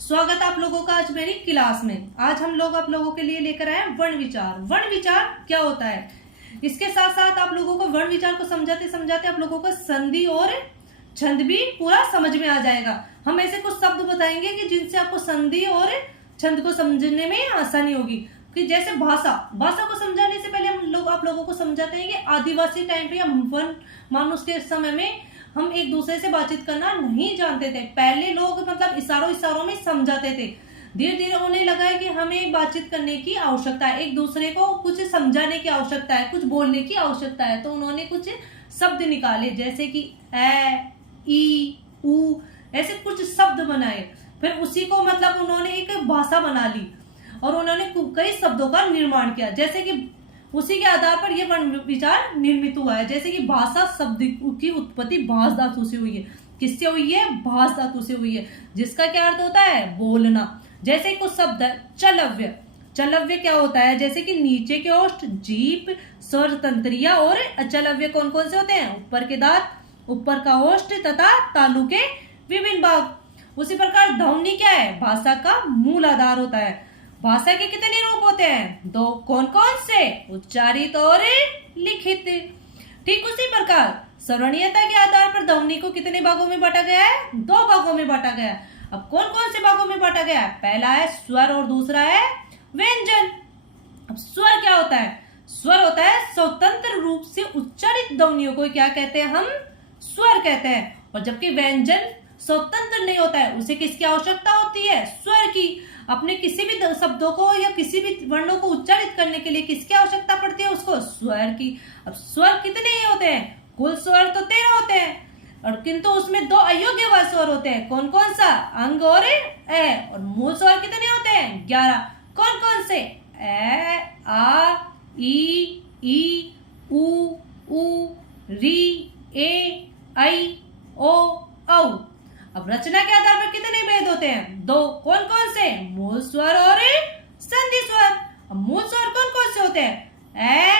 स्वागत आप लोगों का आज मेरी क्लास में। आज हम लोग आप लोगों के लिए लेकर आए हैं वर्ण विचार। वर्ण विचार क्या होता है, इसके साथ साथ आप लोगों को वर्ण विचार को समझाते समझाते आप लोगों को संधि और छंद भी पूरा समझ में आ जाएगा। हम ऐसे कुछ शब्द बताएंगे कि जिनसे आपको संधि और छंद को समझने में आसानी होगी। कि जैसे भाषा को समझाने से पहले हम लोग आप लोगों को समझाते हैं कि आदिवासी टाइम पे या वन मानुष के समय में हम एक दूसरे से बातचीत करना नहीं जानते थे। पहले लोग मतलब इशारों में समझाते थे। धीरे धीरे उन्हें लगा है कि हमें बातचीत करने की आवश्यकता है, एक दूसरे को कुछ समझाने की आवश्यकता है, कुछ बोलने की आवश्यकता है। तो उन्होंने कुछ शब्द निकाले जैसे कि ए, ई, ऊ, ऐसे कुछ शब्द बनाए। फिर उसी को मतलब उन्होंने एक भाषा बना ली और उन्होंने कई शब्दों का निर्माण किया। जैसे कि उसी के आधार पर यह वर्ण विचार निर्मित हुआ है। जैसे कि भाषा शब्द की उत्पत्ति भाष धातु से हुई है। किससे हुई है? भाष धातु से हुई है, जिसका क्या अर्थ होता है? बोलना। जैसे कुछ शब्द है चलव्य। चलव्य क्या होता है? जैसे कि नीचे के ओष्ठ, जीभ, स्वर तंत्रिया और अचलव्य कौन कौन से होते हैं? ऊपर के दांत, ऊपर का ओष्ठ तथा तालु के विभिन्न भाग। उसी प्रकार ध्वनि क्या है? भाषा का मूल आधार होता है। भाषा के कितने रूप होते हैं? दो। कौन कौन से? उच्चारित और लिखित। ठीक उसी प्रकार स्वर्णीयता के आधार पर ध्वनि को कितने भागों में बांटा गया है? दो भागों में बांटा गया है। अब कौन कौन से भागों में बांटा गया है? पहला है स्वर और दूसरा है व्यंजन। अब स्वर क्या होता है? स्वर होता है स्वतंत्र रूप से उच्चारित ध्वनियों को क्या कहते हैं? हम स्वर कहते हैं। और जबकि व्यंजन स्वतंत्र नहीं होता है, उसे किसकी आवश्यकता होती है? स्वर की। अपने किसी भी शब्दों को या किसी भी वर्णों को उच्चारित करने के लिए किसकी आवश्यकता पड़ती है? उसको स्वर की। अब स्वर कितने ही होते हैं? कुल स्वर तो 13 होते हैं, और किंतु उसमें दो अयोग्य स्वर होते हैं। कौन कौन सा? अंग और ए। और मूल स्वर कितने होते हैं? 11। कौन कौन से? ए, आ, ई, उ, री, ए, ऐ, ओ, औ। अब रचना के आधार पर कितने भेद होते हैं? दो। कौन कौन से? मूल स्वर और संधि स्वर। अब मूल स्वर कौन कौन से होते हैं? ए,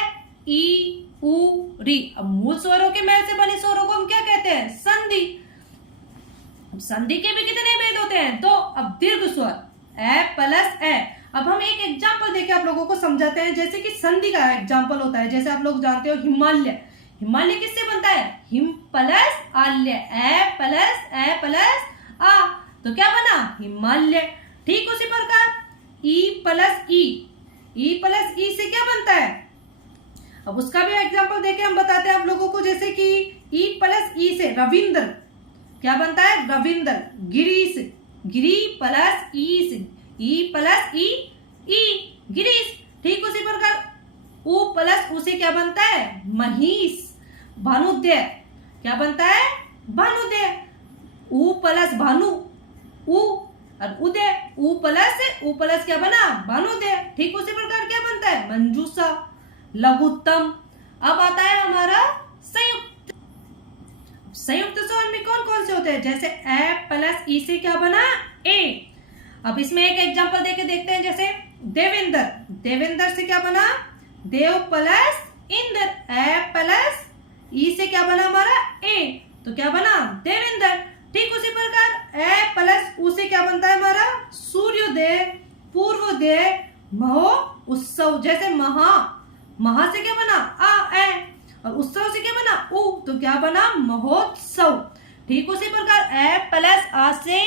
ई, उ, री। अब मूल स्वरों के मेल से बने स्वरों को हम क्या कहते हैं? संधि। अब संधि के भी कितने भेद होते हैं? दो। अब दीर्घ स्वर ए प्लस ए। अब हम एक एग्जाम्पल देके आप लोगों को समझाते हैं। जैसे कि संधि का एग्जाम्पल होता है, जैसे आप लोग जानते हो हिमालय। हिमालय किससे बनता है? हिम प्लस आल्य। ए प्लस आ, तो क्या बना? हिमालय। ठीक उसी प्रकार ई प्लस ई से क्या बनता है? अब उसका भी एग्जांपल देके हम बताते हैं आप लोगों को। जैसे कि ई प्लस ई से रविंद्र क्या बनता है? रविंद्र। गिरीश, गिरी प्लस ई से ई प्लस ई गिरीश। ठीक उसी प्रकार उ प्लस उ से क्या बनता है? महिष। भानुदय क्या बनता है? भानुदय। उ प्लस भानु उ, और उदय उ प्लस क्या बना? भानुदय। ठीक उसी प्रकार क्या बनता है? मंजूषा, लघुत्तम। अब आता है हमारा संयुक्त। संयुक्त स्वर में कौन कौन से होते हैं? जैसे ए प्लस ई से क्या बना? ए। अब इसमें एक एग्जांपल देके देखते हैं। जैसे देवेंद्र, देवेंद्र से क्या बना? देव प्लस इंद्र। ए प्लस ई से क्या बना हमारा? ए, तो क्या बना? देवेंद्र। ठीक उसी प्रकार ए प्लस उ से क्या बनता है हमारा? सूर्योदय, पूर्वोदय, महो उत्सव। जैसे महा से क्या बना? आ, ए, और उत्सव से क्या बना? उ, तो क्या बना? महोत्सव। ठीक उसी प्रकार ए प्लस आ से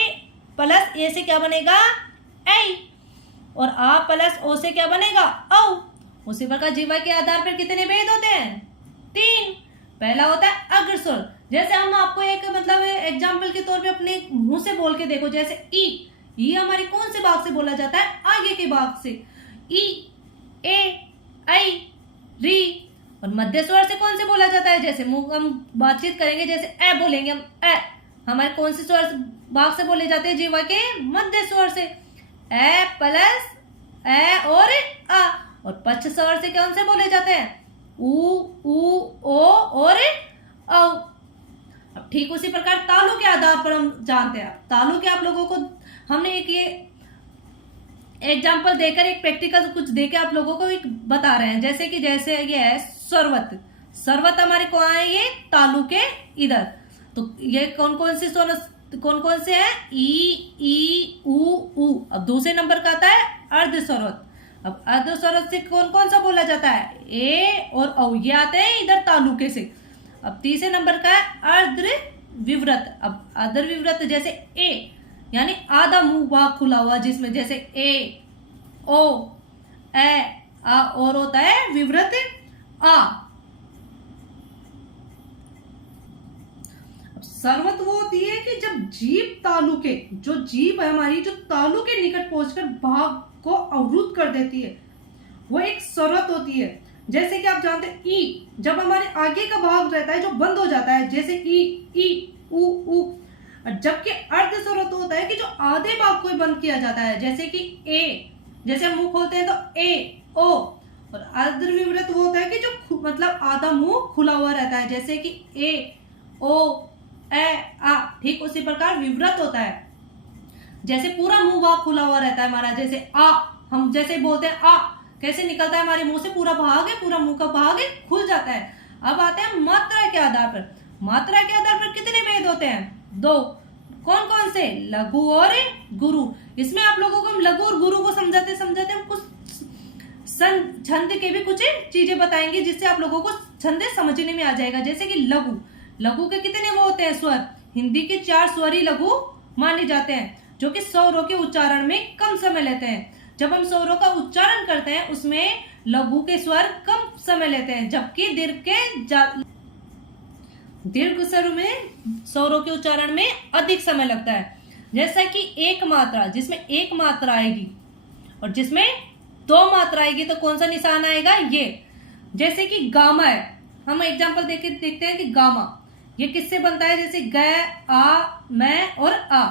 प्लस ए से क्या बनेगा? ऐ, और आ प्लस ओ से क्या बनेगा? औ। उसी प्रकार जीवा के आधार पर कितने भेद होते हैं? 3। पहला होता है अग्रस्वर। जैसे हम आपको एक मतलब एग्जाम्पल के तौर पे अपने मुंह से बोल के देखो। जैसे ई हमारी कौन से भाग से बोला जाता है? आगे के भाग से। ई, ए, ऐ, री। और मध्य स्वर से कौन से बोला जाता है? जैसे मुंह हम बातचीत करेंगे, जैसे ए बोलेंगे हम, ए हमारे कौन से स्वर भाग से बोले जाते हैं? जीवा के मध्य स्वर से। ए प्लस ए और आ। और पक्ष स्वर से कौन से बोले जाते हैं? उ, ओ और औ। अब ठीक उसी प्रकार तालु के आधार पर हम जानते हैं। तालु के आप लोगों को हमने एक ये एग्जाम्पल देकर एक प्रैक्टिकल कुछ देकर आप लोगों को एक बता रहे हैं। जैसे ये है सर्वत। सर्वत हमारे को आए ये तालु के इधर। तो ये कौन कौन से स्वर तो कौन कौन से हैं? ई ऊ ऊ। अब दूसरे नंबर का आता है अर्धस्वरोत। अब अर्धस्वरोत से कौन कौन सा बोला जाता है? ए और औ, ये आते हैं इधर तालुके से। अब तीसरे नंबर का है अर्ध विवृत। अब अर्ध विवृत जैसे ए यानी आधा मुंह भाग खुला हुआ, जिसमें जैसे ए, ओ, ए, आ, और होता है विवृत आ। सर्वत वो होती है कि जब जीभ तालुके, जो जीभ है हमारी, जो तालु के निकट पहुंचकर भाग को अवरुद्ध कर देती है, वो एक सर्वत होती है। जैसे कि आप जानते हैं ई, जब हमारे आगे का भाग रहता है जो बंद हो जाता है, जैसे ई ऊ ऊ। जबकि अर्ध सर्वत होता है कि जो आधे भाग को बंद किया जाता है, जैसे कि ए, जैसे हम मुंह खोलते हैं तो ए, ओ। और अर्ध विवृत वो होता है कि जो मतलब आधा मुंह खुला हुआ रहता है, जैसे कि ए, ओ, ए, आ। ठीक उसी प्रकार विवृत होता है, जैसे पूरा मुंह भाग खुला हुआ रहता है हमारा, जैसे आ, हम जैसे बोलते हैं आ, कैसे निकलता है हमारे मुंह से? पूरा भाग है, पूरा मुंह का भाग है, खुल जाता है। अब आते हैं मात्रा के आधार पर। मात्रा के आधार पर कितने भेद होते हैं? 2। कौन कौन से? लघु और गुरु। इसमें आप लोगों को हम लघु और गुरु को समझाते समझाते हम कुछ छंद के भी कुछ चीजें बताएंगे, जिससे आप लोगों को छंद समझने में आ जाएगा। जैसे कि लघु, लघु के कितने वो होते हैं? स्वर। हिंदी के 4 स्वर ही लघु माने जाते हैं, जो कि स्वरों के उच्चारण में कम समय लेते हैं। जब हम स्वरों का उच्चारण करते हैं उसमें लघु के स्वर कम समय लेते हैं, जबकि दीर्घ स्वर में स्वरों के उच्चारण में अधिक समय लगता है। जैसा कि एक मात्रा, जिसमें एक मात्रा आएगी और जिसमें 2 मात्रा आएगी, तो कौन सा निशान आएगा? ये। जैसे कि गामा है, हम एग्जांपल देखते हैं कि गामा ये किससे बनता है? जैसे ग, आ, मैं और आ।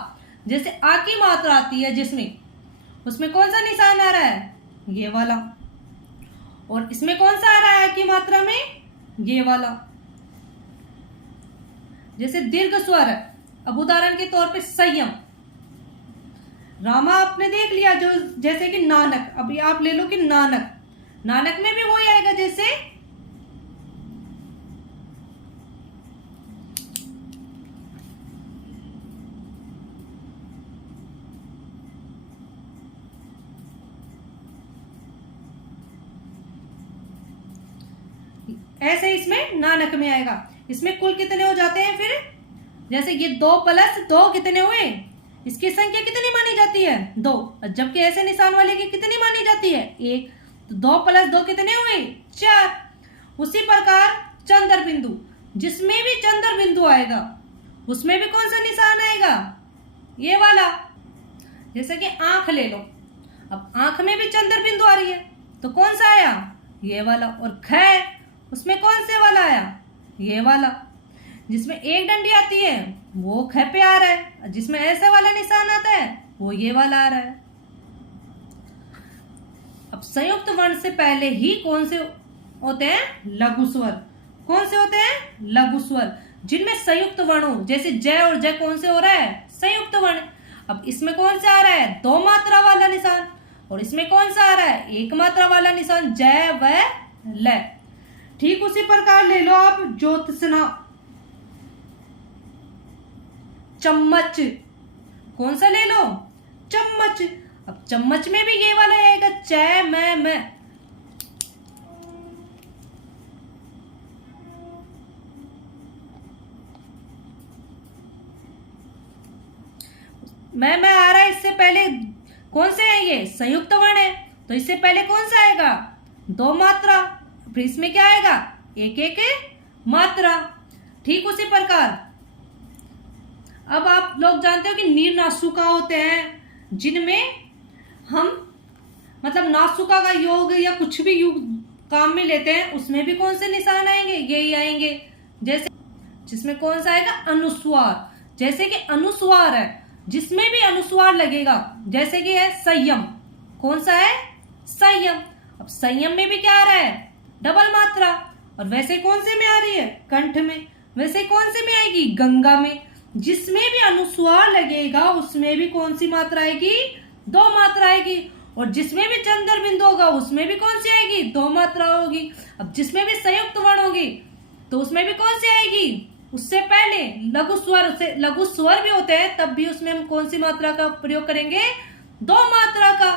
जैसे आ की मात्रा आती है जिसमें, उसमें कौन सा निशान आ रहा है? ये वाला। और इसमें कौन सा आ रहा है की मात्रा में? ये वाला। जैसे दीर्घ स्वर है, अब उदाहरण के तौर पे संयम, रामा आपने देख लिया, जो जैसे कि नानक। अभी आप ले लो कि नानक, नानक में भी वही आएगा, जैसे ऐसे इसमें नानक में आएगा। इसमें कुल कितने हो जाते हैं फिर? जैसे ये 2 + 2 कितने हुए? इसकी संख्या कितनी मानी जाती है? 2। जबकि ऐसे निशान वाले की कितनी मानी जाती है? 1। तो 2 + 2 कितने हुए? 4। उसी प्रकार चंद्र बिंदु, जिसमें भी चंद्र बिंदु आएगा उसमें भी कौन सा निशान आएगा? ये वाला। जैसे कि आंख ले लो, अब आंख में भी चंद्र बिंदु आ रही है, तो कौन सा आया? ये वाला। और ख, उसमें कौन से वाला आया? ये वाला। जिसमें एक डंडी आती है वो ख पे आ रहा है, जिसमें ऐसे वाला निशान आता है वो ये वाला आ रहा है। अब संयुक्त वर्ण से पहले ही कौन से होते हैं? लघु स्वर। कौन से होते हैं? लघु स्वर, जिनमें संयुक्त वर्ण हो। जैसे जय और जय कौन से हो रहा है? संयुक्त वर्ण। अब इसमें कौन सा आ रहा है? 2 मात्रा वाला निशान। और इसमें कौन सा आ रहा है? 1 मात्रा वाला निशान, जय व ल। ठीक उसी प्रकार ले लो आप ज्योत्सना, चम्मच। कौन सा ले लो? चम्मच। अब चम्मच में भी ये वाला आएगा, च, मैं। मैं आ रहा है, इससे पहले कौन से है? ये संयुक्त वर्ण है, तो इससे पहले कौन सा आएगा? 2 मात्रा। फिर इसमें क्या आएगा? 1 मात्रा। ठीक उसी प्रकार अब आप लोग जानते हो कि नीर नासुका होते हैं, जिनमें हम मतलब नासुका का योग या कुछ भी योग काम में लेते हैं, उसमें भी कौन से निशान आएंगे? यही आएंगे। जैसे जिसमें कौन सा आएगा? अनुस्वार। जैसे कि अनुस्वार है, जिसमें भी अनुस्वार लगेगा, जैसे कि है संयम। कौन सा है? संयम। अब संयम में भी क्या आ रहा है? डबल मात्रा। और वैसे कौन से में आ रही है? कंठ में। वैसे कौन से में आएगी? गंगा में। जिसमें भी अनुस्वार लगेगा उसमें भी कौन सी मात्रा आएगी? 2 मात्रा आएगी। और जिसमें भी चंद्र बिंदु होगा उसमें भी कौन सी आएगी? 2 मात्रा होगी। अब जिसमें भी संयुक्त वर्ण होगी तो उसमें भी कौन सी आएगी? उससे पहले लघु स्वर भी होते हैं, तब भी उसमें हम कौन सी मात्रा का प्रयोग करेंगे? दो मात्रा का।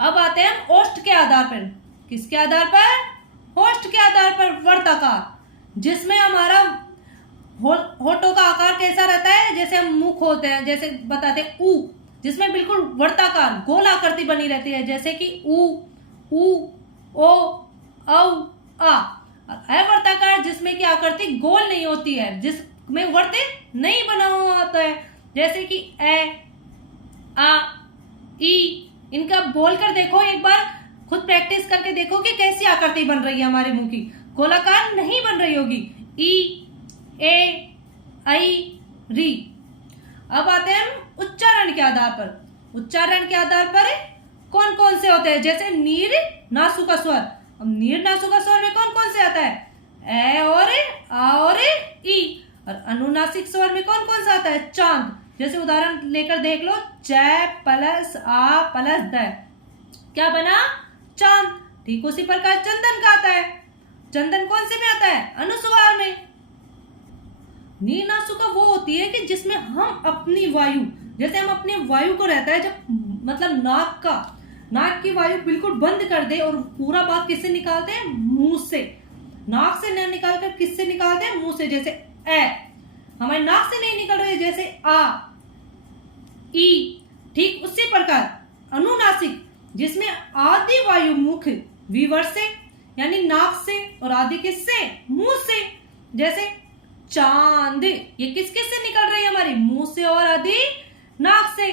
अब आते हैं हम ओष्ठ के आधार पर। किसके आधार पर? ओष्ठ के आधार पर वर्ताकार, जिसमें हमारा होठों का आकार कैसा रहता है? जैसे हम मुंह खोलते हैं, जैसे बताते हैं ऊ, जिसमें बिल्कुल वर्ताकार गोल आकृति बनी रहती है, जैसे कि ऊ, ओ, औ, आ। अवर्ताकार जिसमें की आकृति गोल नहीं होती है, जिसमें वर्त नहीं बना हुआ होता है, जैसे कि ए, आ, ई। इनका बोलकर देखो एक बार, खुद प्रैक्टिस करके देखो कि कैसी आकृति बन रही है हमारे मुंह की। गोलाकार नहीं बन रही होगी। ई, ए, आई, री। अब आते हैं हम उच्चारण के आधार पर। उच्चारण के आधार पर कौन कौन से होते हैं? जैसे नीर नासुका स्वर। अब नीर नासुका स्वर में कौन कौन से आता है? ए और आ और ई। और अनुनासिक स्वर में कौन कौन सा आता है? चांद। जैसे उदाहरण लेकर देख लो, च प्लस आ प्लस द, क्या बना? चांद। ठीक उसी प्रकार चंदन का आता है। चंदन कौन से में आता है? अनुस्वार में। नीर नासुका वो होती है कि जिसमें हम अपनी वायु, जैसे हम अपनी वायु को रहता है जब मतलब नाक की वायु बिल्कुल बंद कर दे और पूरा बात किससे निकालते हैं? मुंह से। नाक से न निकालकर किससे निकालते हैं? मुंह से। जैसे ए हमारे नाक से नहीं निकल रही है, जैसे आ, ई। ठीक उसी प्रकार अनुनासिक, जिसमें आदि वायु मुख विवर से यानी नाक से और आदि किससे? मुंह से। जैसे चांद, ये किस किस से निकल रही है? हमारी मुंह से और आदि नाक से।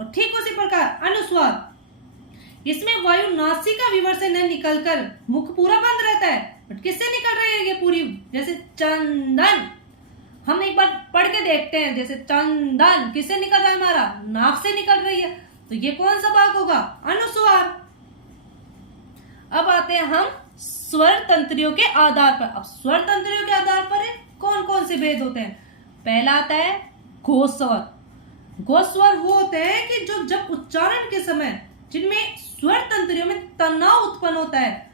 और ठीक उसी प्रकार अनुस्वार, इसमें वायु नासिका विवर से न निकलकर मुख पूरा बंद रहता है, बट किससे निकल रही है ये पूरी? जैसे चंदन। हम एक बार पढ़ के देखते हैं, जैसे चंदन किससे निकल रहा है? हमारा नाक से निकल रही है। तो ये कौन सा भाग होगा? अनुस्वार। अब आते हैं हम स्वर तंत्रियों के आधार पर। अब स्वर तंत्रियों के आधार पर कौन कौन से भेद होते हैं? पहला आता है घोषस्वर। घोषस्वर वो होते हैं कि जो जब उच्चारण के समय जिनमें स्वर तंत्रियों में तनाव उत्पन्न होता है,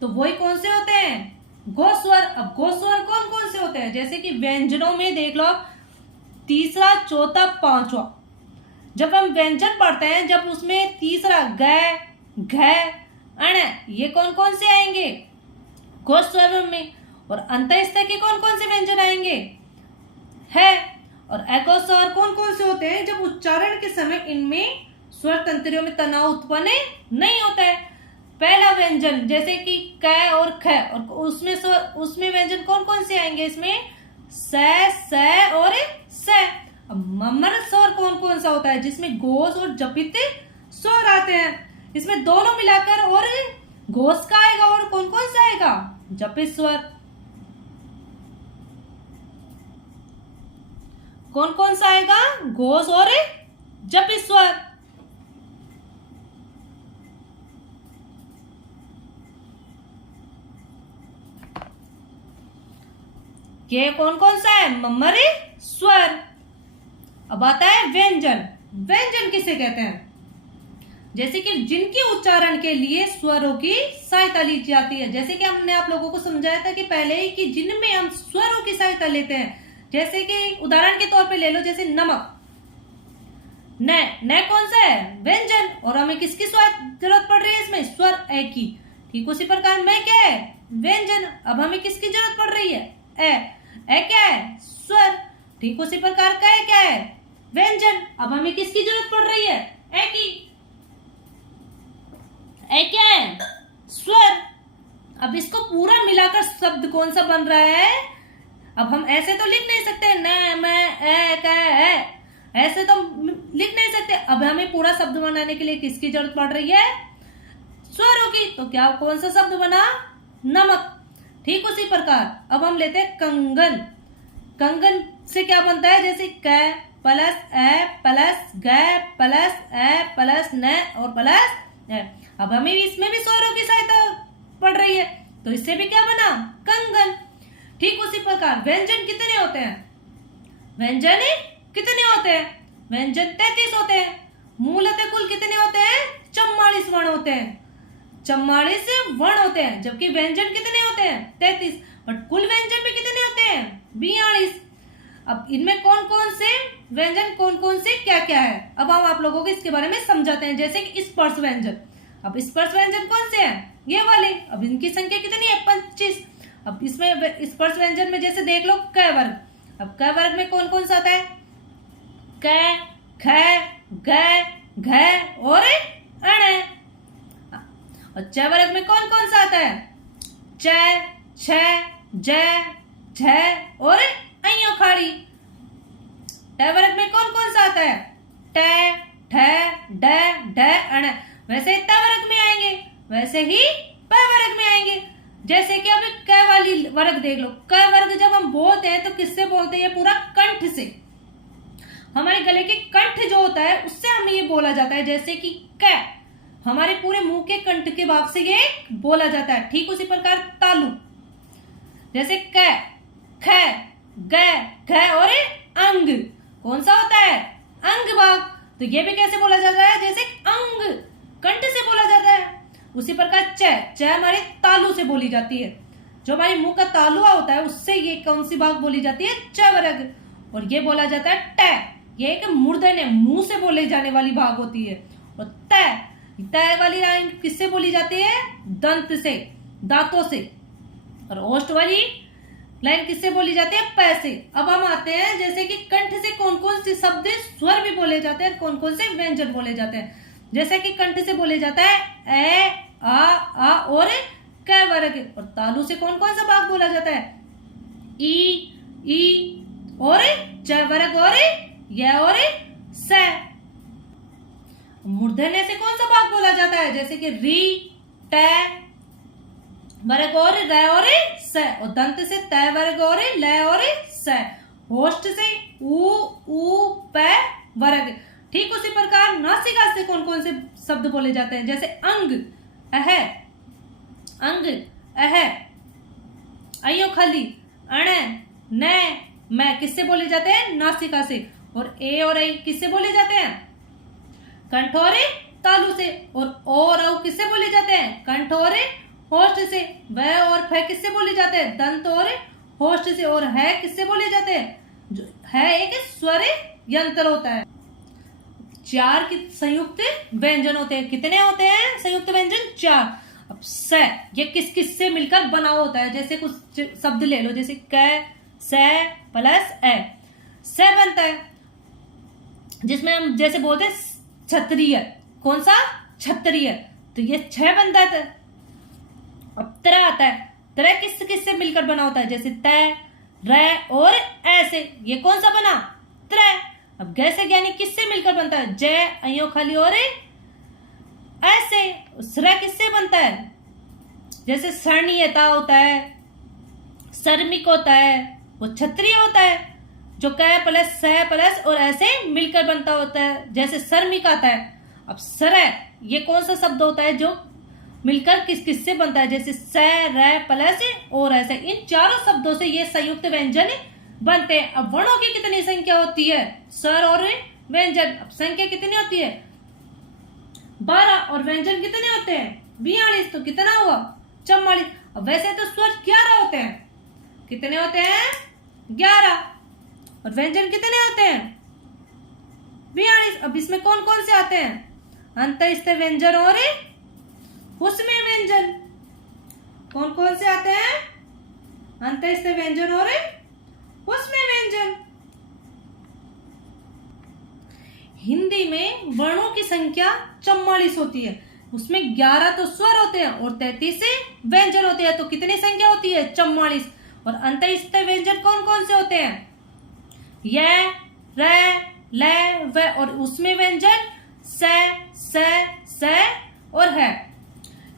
तो वही कौन से होते हैं? घोषस्वर। अब घोषस्वर कौन कौन से होते हैं? जैसे कि व्यंजनों में देख लो, तीसरा, चौथा, पांचवा। जब हम व्यंजन पढ़ते हैं, जब उसमें तीसरा ग, घ, अण, ये कौन कौन से आएंगे? घोषस्वर में। और अंतःस्थ के कौन कौन से व्यंजन आएंगे? है। और अघोषस्वर कौन कौन से होते हैं? जब उच्चारण के समय इनमें स्वर तंत्रियों में तनाव उत्पन्न नहीं होता है। पहला व्यंजन जैसे कि क और ख, और उसमें व्यंजन कौन कौन से आएंगे? इसमें स और स। अब मम्मर स्वर कौन कौन सा होता है? जिसमें घोष और जपित स्वर आते हैं। इसमें दोनों मिलाकर और घोष का आएगा और कौन कौन सा आएगा? जपित स्वर। कौन कौन सा आएगा? घोष और जपित स्वर। ये कौन कौन सा है? मम्मर स्वर। अब आता है व्यंजन। व्यंजन किसे कहते हैं? जैसे कि जिनके उच्चारण के लिए स्वरों की सहायता ली जाती है। जैसे कि हमने आप लोगों को समझाया था कि पहले ही कि जिनमें हम स्वरों की सहायता लेते हैं, जैसे कि उदाहरण के तौर पे ले लो, जैसे नमक। न कौन सा है? व्यंजन। और हमें किसकी जरूरत पड़ रही है इसमें? स्वर ए की। ठीक उसी प्रकार मैं क्या है? व्यंजन। अब हमें किसकी जरूरत पड़ रही है? ए क्या है? स्वर। ठीक उसी प्रकार का क्या है? व्यंजन। अब हमें किसकी जरूरत पड़ रही है? ए की। ए क्या है? स्वर। अब इसको पूरा मिलाकर शब्द कौन सा बन रहा है? अब हम ऐसे तो लिख नहीं सकते, न, मैं, ए, क, ए, ऐसे तो लिख नहीं सकते। अब हमें पूरा शब्द बनाने के लिए किसकी जरूरत पड़ रही है? स्वरों की। तो क्या कौन सा शब्द बना? नमक। ठीक उसी प्रकार अब हम लेते हैं कंगन। कंगन से क्या बनता है? जैसे क प्लस ए प्लस ग प्लस ए प्लस न और प्लस ए। अब हमें इसमें भी स्वरों की सहायता पड़ रही है, तो इससे भी क्या बना? कंगन। ठीक उसी प्रकार व्यंजन कितने होते हैं? व्यंजन कितने होते हैं? व्यंजन 33 होते हैं। मूलतः कुल कितने होते हैं? 44 वर्ण होते हैं। 44 वर्ण होते हैं, जबकि व्यंजन कितने होते हैं? 33। और कुल व्यंजन भी कितने होते हैं? हैं? 42। अब इनमें कौन कौन से व्यंजन, कौन कौन से क्या क्या है, अब हम आप लोगों को इसके बारे में समझाते हैं। जैसे कि स्पर्श व्यंजन। अब स्पर्श व्यंजन कौन से हैं? ये वाले। अब इनकी संख्या कितनी है? 25। अब इसमें स्पर्श व्यंजन में जैसे देख लो क वर्ग। अब क वर्ग में कौन कौन सा आता है? क, ख, ग, घ और अण। और च वर्ग में कौन कौन सा आता है? च, छ, ज, झ और अइयो खाड़ी। ट वर्ग में कौन कौन सा आता है? ट, ठ, ड, ढ, अण। वैसे त वर्ग में आएंगे, वैसे ही प वर्ग में आएंगे। जैसे कि अब क वाली वर्ग देख लो। क वर्ग जब हम बोलते हैं तो किससे बोलते हैं? ये पूरा कंठ से, हमारे गले के कंठ जो होता है उससे हमें ये बोला जाता है। जैसे कि क हमारे पूरे मुंह के कंठ के भाग से ये बोला जाता है। ठीक उसी प्रकार तालु, जैसे क, ख, ग, घ और अंग कौन सा होता है? अंग भाग। तो ये भी कैसे बोला जाता है? जैसे अंग, कंठ से बोला जाता है। उसी प्रकार च हमारे तालु से बोली जाती है। जो हमारे मुंह का तालुआ होता है उससे ये कौन सी भाग बोली जाती है? च वर्ग। और ये बोला जाता है ट। ये एक मूर्धन है, मुंह से बोले जाने वाली भाग होती है। और त वाली लाइन किससे बोली जाती है? दंत से, दांतों से। और ओष्ठ वाली लाइन किससे बोली जाती है? प से। अब हम आते हैं जैसे कि कंठ से कौन कौन से शब्द स्वर भी बोले जाते हैं, कौन कौन से व्यंजन बोले जाते हैं। जैसे कि कंठ से बोले जाता है ए, आ और क वर्ग। और तालु से कौन कौन सा भाग बोला जाता है? ई और च वर्ग और य और स। मूर्धन्य से कौन सा भाग बोला जाता है? जैसे कि री, ट वर्ग और र और स। और दंत से त वर्ग और ल और स। होष्ठ से उ प वर्ग। ठीक उसी प्रकार नासिका से कौन कौन से शब्द बोले जाते हैं? जैसे अंग, अह, अयो खली, अण, न, मैं किससे बोले जाते हैं? नासिका से। और ए और ऐ किससे बोले जाते हैं? कंठ और तालु से। और औ किससे बोले जाते हैं? कंठ और होष्ठ से। व और फ किससे बोले जाते हैं? दंत और होष्ठ से। और है किससे बोले जाते हैं? जो है एक स्वर यंत्र होता है। 4 संयुक्त व्यंजन होते हैं। कितने होते हैं संयुक्त व्यंजन? 4। अब स ये किस किस से मिलकर बना होता है? जैसे कुछ शब्द ले लो, जैसे क, स प्लस ए, स बनता है। जिसमें हम जैसे बोलते हैं क्षत्रिय। कौन सा? क्षत्रिय। तो ये 6 बनता है। अब त्र आता है। त्र किस किस से मिलकर बना होता है? जैसे त, र और ऐसे। ये कौन सा बना? त्र। अब ग से ज्ञानी किससे मिलकर बनता है? ज, अयो खाली और ऐसे। स्र किससे बनता है? जैसे शरणीयता होता है, सर्मिक होता है, वो क्षत्रिय होता है। जो क प्लस स प्लस और ऐसे मिलकर बनता होता है, जैसे सर्मिक आता है। अब सर ये कौन सा शब्द होता है जो मिलकर किस किस से बनता है? जैसे स, र प्लस और ऐसे। इन चारों शब्दों से ये संयुक्त व्यंजन बनते हैं। अब वर्णों की कितनी संख्या होती है? स्वर और व्यंजन। अब संख्या कितनी होती है? 12। और व्यंजन कितने होते हैं? 42। तो कितना हुआ? 44। अब वैसे तो स्वर 11 होते हैं। कितने होते हैं? 11। और व्यंजन कितने होते हैं? 42। अब इसमें कौन कौन से आते हैं? अंतःस्थ व्यंजन और हुस्मे व्यंजन। कौन कौन से आते हैं? अंतःस्थ व्यंजन और हुस्मे व्यंजन। हिंदी में वर्णों की संख्या 44 होती है। उसमें 11 तो स्वर होते हैं और 33 व्यंजन होते हैं। तो कितनी संख्या होती है? 44। और अंतःस्थ व्यंजन कौन कौन से होते हैं? य, र, ल, व। और उसमें व्यंजन स और है।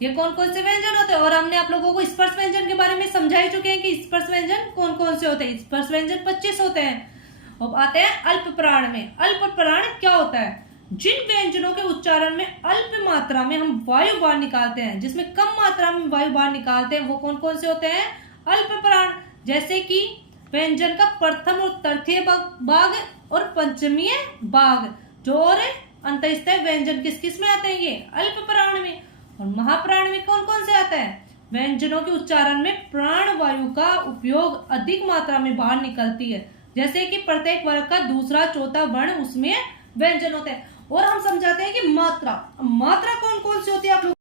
ये कौन कौन से व्यंजन होते हैं? और हमने आप लोगों को स्पर्श व्यंजन के बारे में समझा ही चुके हैं कि स्पर्श व्यंजन कौन कौन से होते हैं। स्पर्श व्यंजन 25 होते हैं। अब आते हैं अल्प प्राण में। अल्प प्राण क्या होता है? जिन व्यंजनों के उच्चारण में अल्प मात्रा में हम वायु बाहर निकालते हैं, जिसमें कम मात्रा में वायु बाहर निकालते हैं, वो कौन कौन से होते हैं? अल्प प्राण। जैसे कि व्यंजन का प्रथम और तृतीय भाग और पंचमीय भाग। जो और अंतःस्थ व्यंजन किस किस में आते हैं? ये अल्प प्राण में। और महाप्राण में कौन कौन से आता है? व्यंजनों के उच्चारण में प्राण वायु का उपयोग अधिक मात्रा में बाहर निकलती है। जैसे कि प्रत्येक वर्ग का दूसरा चौथा वर्ण उसमें व्यंजन होते हैं। और हम समझाते हैं कि मात्रा, मात्रा कौन कौन सी होती है आप लोग